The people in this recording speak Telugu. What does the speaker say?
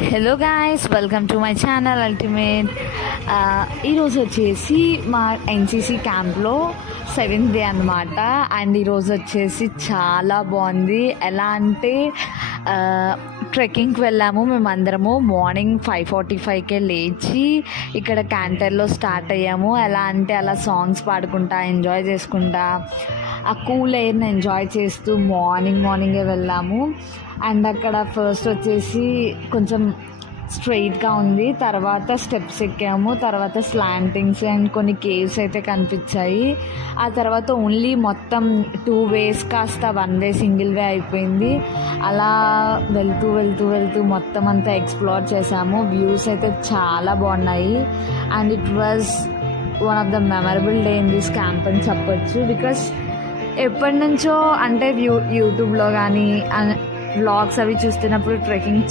Hello guys, welcome to my channel ultimate. ఈరోజు వచ్చేసి మా ఎన్సీసీ క్యాంప్లో 7th డే అనమాట. అండ్ ఈరోజు వచ్చేసి చాలా బాగుంది. ఎలా అంటే ట్రెక్కింగ్కి వెళ్ళాము మేమందరము. మార్నింగ్ 5:45కే లేచి ఇక్కడ క్యాంటర్లో స్టార్ట్ అయ్యాము. ఎలా అంటే అలా సాంగ్స్ పాడుకుంటా ఎంజాయ్ చేసుకుంటా ఆ కూల్ ఎయిర్ని ఎంజాయ్ చేస్తూ మార్నింగే వెళ్ళాము. అండ్ అక్కడ ఫస్ట్ వచ్చేసి కొంచెం స్ట్రెయిట్గా ఉంది, తర్వాత స్టెప్స్ ఎక్కాము, తర్వాత స్లాంటింగ్స్ అండ్ కొన్ని కేవ్స్ అయితే కనిపించాయి. ఆ తర్వాత ఓన్లీ మొత్తం 2 ways కాస్త 1 way సింగిల్ వే అయిపోయింది. అలా వెళ్తూ మొత్తం అంతా ఎక్స్ప్లోర్ చేసాము. వ్యూస్ అయితే చాలా బాగున్నాయి. And it was one of the memorable day in this camp అని చెప్పొచ్చు. బికాస్ ఎప్పటి నుంచో అంటే యూట్యూబ్లో కానీ వ్లాగ్స్ అవి చూస్తున్నప్పుడు ట్రెక్కింగ్